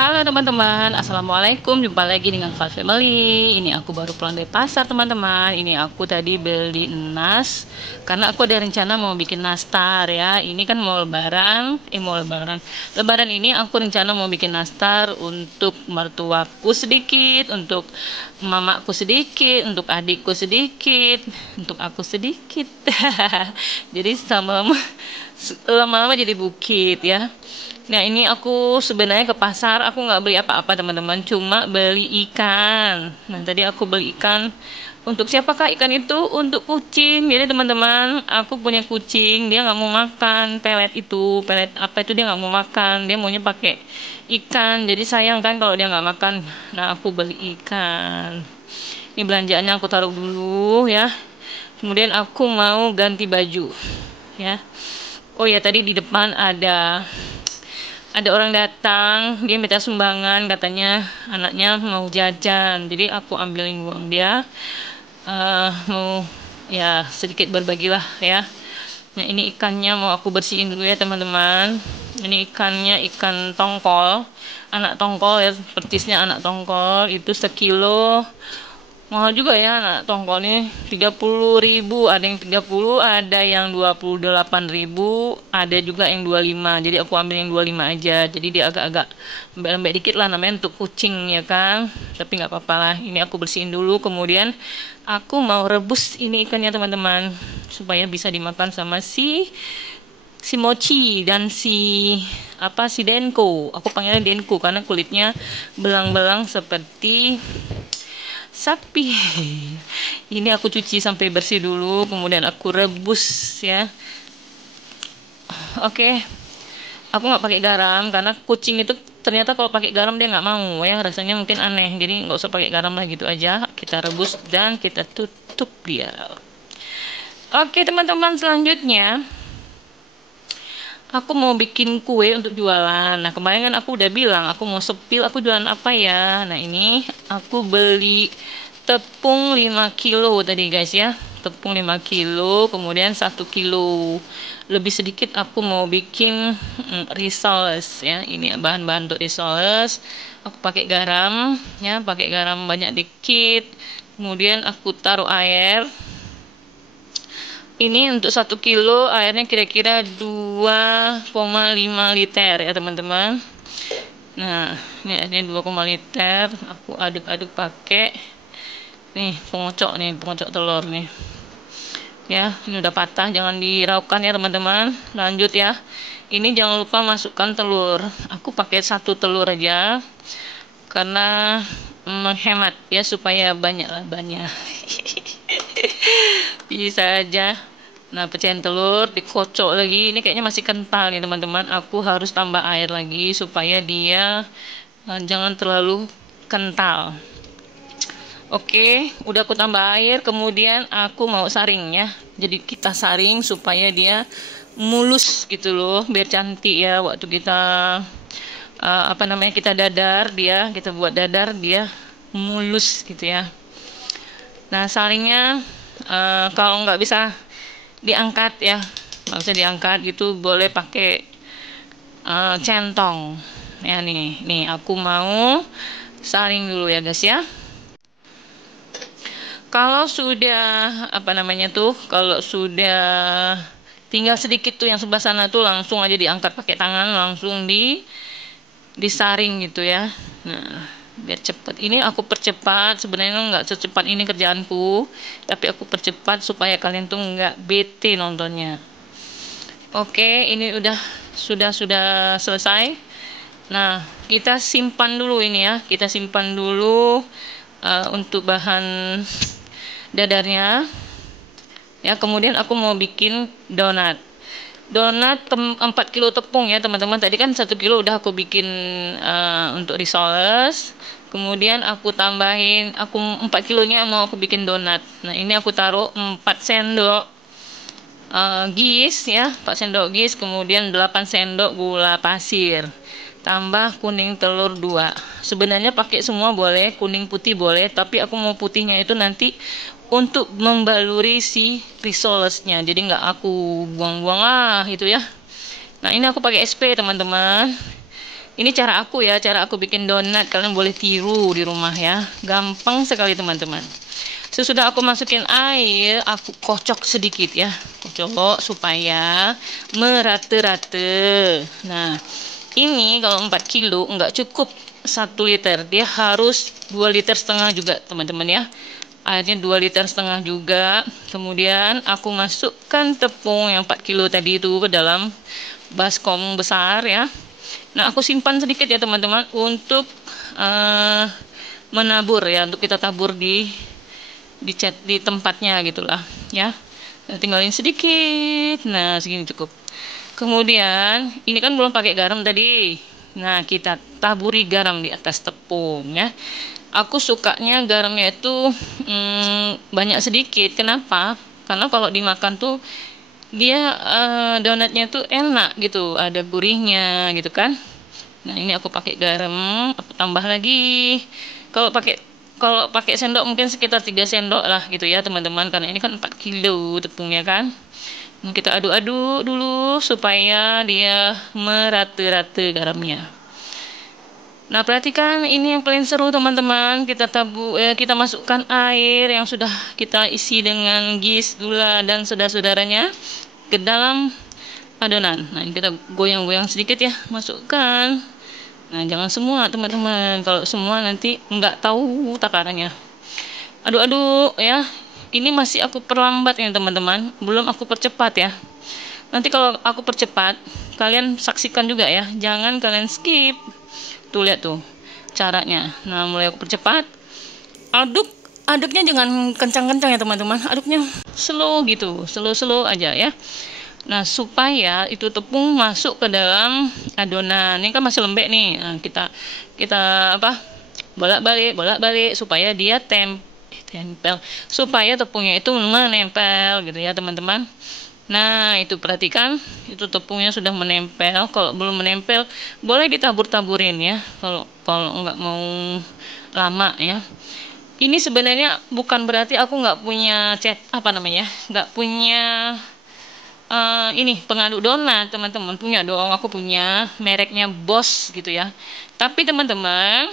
Halo teman-teman, assalamualaikum. Jumpa lagi dengan Fat Family. Ini aku baru pulang dari pasar teman-teman. Ini aku tadi beli nas karena aku ada rencana mau bikin nastar ya. Ini kan mau lebaran, Lebaran ini aku rencana mau bikin nastar untuk mertuaku sedikit, untuk mamaku sedikit, untuk adikku sedikit, untuk aku sedikit. Jadi sama lama-lama jadi bukit ya. Nah ini aku sebenarnya ke pasar, aku nggak beli apa-apa teman-teman, cuma beli ikan. Nah tadi aku beli ikan, untuk siapakah ikan itu? Untuk kucing. Jadi teman-teman, aku punya kucing, dia nggak mau makan pelet itu, pelet apa itu dia nggak mau makan, dia maunya pakai ikan. Jadi sayang kan kalau dia nggak makan. Nah aku beli ikan. Ini belanjaannya aku taruh dulu ya. Kemudian aku mau ganti baju ya. Oh ya tadi di depan ada orang datang, dia minta sumbangan, katanya anaknya mau jajan, jadi aku ambilin uang dia, mau ya sedikit berbagilah ya. Nah ini ikannya mau aku bersihin dulu ya teman-teman. Ini ikannya ikan tongkol, anak tongkol ya, petisnya anak tongkol itu sekilo. Mahal juga ya anak tongkol ini, 30.000, ada yang 30, ada yang 28.000, ada juga yang 25. Jadi aku ambil yang 25 aja. Jadi dia agak-agak lembek dikit lah, namanya untuk kucing ya kan. Tapi nggak apa-apa lah. Ini aku bersihin dulu, kemudian aku mau rebus ini ikannya teman-teman, supaya bisa dimakan sama si Mochi dan si Denko. Aku panggilnya Denko karena kulitnya belang-belang seperti sapi. Ini aku cuci sampai bersih dulu, kemudian aku rebus ya. Oke. Aku nggak pakai garam karena kucing itu ternyata kalau pakai garam dia nggak mau ya, rasanya mungkin aneh. Jadi nggak usah pakai garam lah, gitu aja. Kita rebus dan kita tutup dia. Oke teman-teman, selanjutnya aku mau bikin kue untuk jualan. Nah kemarin kan aku udah bilang aku mau sepil, aku jualan apa ya. Nah ini aku beli tepung 5 kilo tadi guys ya. Tepung 5 kilo, kemudian 1 kilo lebih sedikit aku mau bikin risoles ya. Ini bahan-bahan untuk risoles. Aku pakai garam ya, pakai garam banyak dikit. Kemudian aku taruh air. Ini untuk 1 kilo airnya kira-kira 2,5 liter ya teman-teman. Nah ini 2,5 liter. Aku aduk-aduk pakai pengocok telur nih ya. Ini udah patah, jangan diraukan ya teman-teman. Lanjut ya, ini jangan lupa masukkan telur. Aku pakai 1 telur aja karena menghemat ya, supaya banyak lah banyak. Bisa aja. Nah pecahin telur dikocok lagi, ini kayaknya masih kental nih teman-teman. Aku harus tambah air lagi supaya dia jangan terlalu kental. Oke, udah aku tambah air, kemudian aku mau saring ya. Jadi kita saring supaya dia mulus gitu loh, biar cantik ya waktu kita kita dadar dia, kita buat dadar dia mulus gitu ya. Nah saringnya kalau nggak bisa diangkat ya, nggak bisa diangkat gitu, boleh pakai centong ya. Nih aku mau saring dulu ya guys ya. Kalau sudah kalau sudah tinggal sedikit tuh yang sebelah sana tuh, langsung aja diangkat pakai tangan, langsung disaring gitu ya. Nah biar cepet. Ini aku percepat, sebenarnya nggak secepat ini kerjaanku, tapi aku percepat supaya kalian tuh nggak bete nontonnya. Oke, ini sudah selesai. Nah kita simpan dulu ini ya, kita simpan dulu untuk bahan dadarnya ya. Kemudian aku mau bikin donat 4 kilo tepung ya teman-teman. Tadi kan 1 kilo udah aku bikin untuk risoles. Kemudian aku tambahin, 4 kilonya mau aku bikin donat. Nah ini aku taruh 4 sendok gis ya, 4 sendok gis, kemudian 8 sendok gula pasir, tambah kuning telur 2. Sebenarnya pakai semua boleh, kuning putih boleh, tapi aku mau putihnya itu nanti untuk membaluri si risolesnya, jadi nggak aku buang-buang lah gitu ya. Nah ini aku pakai SP teman-teman. Ini cara aku ya, cara aku bikin donat. Kalian boleh tiru di rumah ya. Gampang sekali teman-teman. Sesudah aku masukin air, aku kocok sedikit ya. Kocok supaya merata-rata. Nah, ini kalau 4 kilo nggak cukup 1 liter. Dia harus 2,5 liter juga teman-teman ya. Airnya 2,5 liter juga. Kemudian aku masukkan tepung yang 4 kilo tadi itu ke dalam baskom besar ya. Nah, aku simpan sedikit ya teman-teman untuk menabur ya, untuk kita tabur di tempatnya gitulah ya. Nah, tinggalin sedikit. Nah, segini cukup. Kemudian ini kan belum pakai garam tadi. Nah, kita taburi garam di atas tepung ya. Aku sukanya garamnya itu banyak sedikit. Kenapa? Karena kalau dimakan tuh dia donatnya tuh enak gitu, ada gurihnya gitu kan. Nah, ini aku pakai garam, aku tambah lagi. Kalau pakai sendok mungkin sekitar 3 sendok lah gitu ya teman-teman, karena ini kan 4 kilo tepungnya kan. Nah, kita aduk-aduk dulu supaya dia merata-rata garamnya. Nah, perhatikan ini yang paling seru teman-teman. Kita masukkan air yang sudah kita isi dengan yeast, gula dan saudara-saudaranya ke dalam adonan. Nah, ini kita goyang-goyang sedikit ya, masukkan. Nah, jangan semua teman-teman. Kalau semua nanti nggak tahu takarannya. Aduk-aduk ya. Ini masih aku perlambat ya teman-teman. Belum aku percepat ya. Nanti kalau aku percepat, kalian saksikan juga ya. Jangan kalian skip. Tuh lihat tuh caranya. Nah, mulai aku percepat. Aduknya jangan kencang-kencang ya teman-teman. Aduknya slow gitu, slow aja ya. Nah, supaya itu tepung masuk ke dalam adonan. Ini kan masih lembek nih. Nah, kita bolak-balik supaya dia tempel, supaya tepungnya itu menempel gitu ya teman-teman. Nah, itu perhatikan, itu tepungnya sudah menempel. Kalau belum menempel, boleh ditabur-taburin ya. Kalau nggak mau lama ya. Ini sebenarnya bukan berarti aku nggak punya nggak punya ini pengaduk donat teman-teman. Punya dong, aku punya mereknya Boss gitu ya. Tapi teman-teman,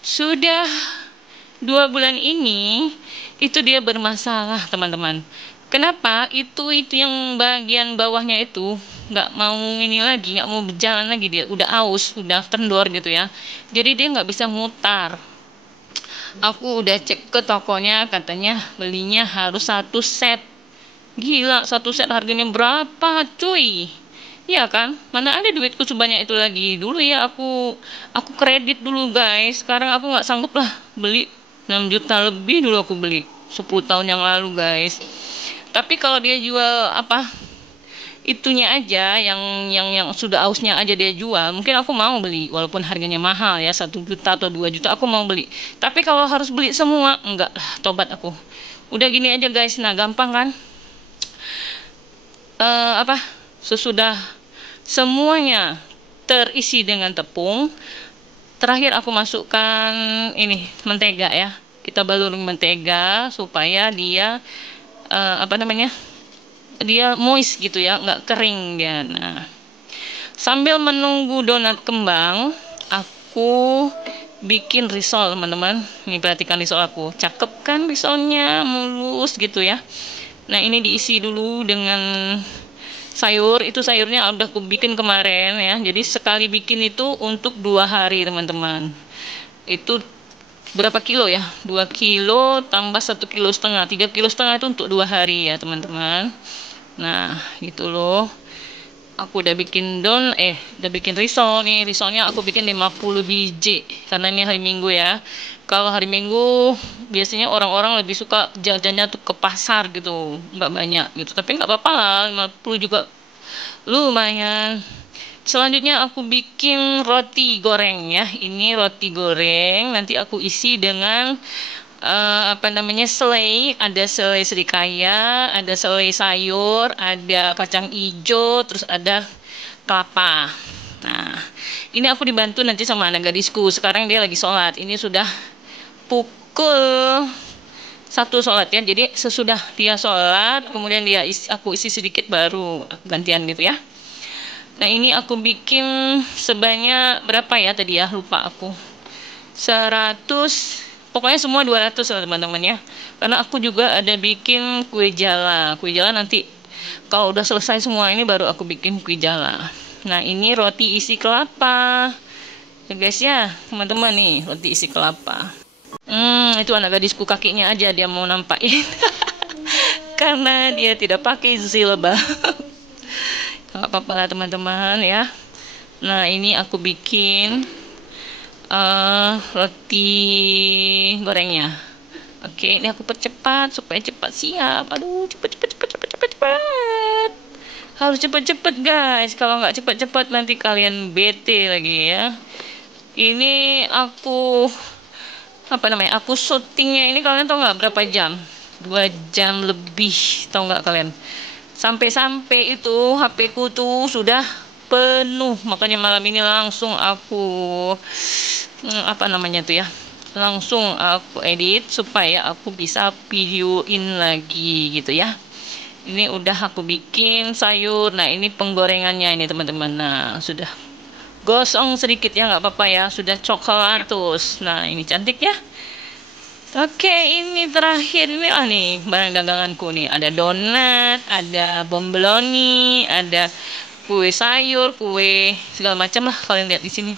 sudah 2 bulan ini itu dia bermasalah teman-teman. Kenapa? Itu yang bagian bawahnya itu nggak mau nggak mau berjalan lagi, dia udah aus, udah kendor gitu ya. Jadi dia nggak bisa mutar. Aku udah cek ke tokonya, katanya belinya harus 1 set. Gila, 1 set harganya berapa cuy? Iya kan? Mana ada duitku sebanyak itu lagi. Dulu ya aku kredit dulu guys. Sekarang aku nggak sanggup lah beli 6 juta lebih dulu aku beli 10 tahun yang lalu guys. Tapi kalau dia jual itunya aja yang sudah ausnya aja dia jual, mungkin aku mau beli walaupun harganya mahal ya, 1 juta atau 2 juta aku mau beli. Tapi kalau harus beli semua, enggak lah, tobat aku. Udah gini aja guys. Nah, gampang kan? Sesudah semuanya terisi dengan tepung, terakhir aku masukkan ini mentega ya. Kita baluri mentega supaya dia dia moist gitu ya, nggak kering dia. Nah, sambil menunggu donat kembang, aku bikin risol teman-teman. Ini perhatikan risol aku, cakep kan risolnya, mulus gitu ya. Nah, ini diisi dulu dengan sayur. Itu sayurnya udah aku bikin kemarin ya. Jadi sekali bikin itu untuk 2 hari teman-teman. Itu berapa kilo ya? 2 kilo tambah 1,5 kilo, 3,5 kilo itu untuk 2 hari ya teman-teman. Nah, gitu loh. Aku udah bikin risol nih. Risolnya aku bikin 50 biji karena ini hari Minggu ya. Kalau hari Minggu biasanya orang-orang lebih suka jajannya tuh ke pasar gitu, nggak banyak gitu. Tapi nggak apa-apa lah, 50 juga lumayan. Selanjutnya aku bikin roti goreng ya. Ini roti goreng, nanti aku isi dengan selai. Ada selai serikaya, ada selai sayur, ada kacang hijau, terus ada kelapa. Nah, ini aku dibantu nanti sama anak gadisku. Sekarang dia lagi sholat. Ini sudah pukul 1 sholat ya. Jadi sesudah dia sholat, kemudian aku isi sedikit baru gantian gitu ya. Nah, ini aku bikin sebanyak berapa ya tadi ya, lupa aku. 100, pokoknya semua 200 lah teman-teman ya. Karena aku juga ada bikin kue jala. Kue jala nanti kalau udah selesai semua ini baru aku bikin kue jala. Nah, ini roti isi kelapa. Ya guys ya, teman-teman nih, roti isi kelapa. Itu anak gadisku kakinya aja dia mau nampakin. Karena dia tidak pakai jilbab. Nggak apa-apa lah teman-teman ya. Nah, ini aku bikin roti gorengnya. Oke, ini aku percepat supaya cepat siap. Aduh, cepat. Harus cepat guys. Kalau nggak cepat nanti kalian bete lagi ya. Ini aku Aku syutingnya ini kalian tahu nggak berapa jam? 2 jam lebih, tahu nggak kalian? Sampai itu HP ku tuh sudah penuh, makanya malam ini langsung aku langsung aku edit supaya aku bisa videoin lagi gitu ya. Ini udah aku bikin sayur. Nah, ini penggorengannya ini teman-teman. Nah, sudah gosong sedikit ya, nggak apa-apa ya, sudah coklatus. Nah, ini cantik ya. Oke, ini terakhir ini nih barang daganganku nih. Ada donat, ada bomboloni, ada kue sayur, kue segala macam lah kalian lihat di sini.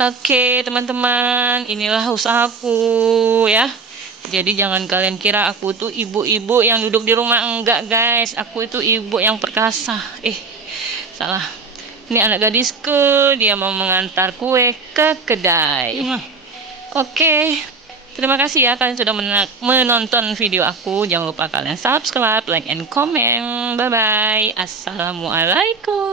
Oke, teman-teman, inilah usahaku ya. Jadi jangan kalian kira aku tuh ibu-ibu yang duduk di rumah, enggak guys. Aku itu ibu yang perkasa. Salah. Ini anak gadisku, dia mau mengantar kue ke kedai. Oke. Terima kasih ya kalian sudah menonton video aku. Jangan lupa kalian subscribe, like, and comment. Bye-bye. Assalamualaikum.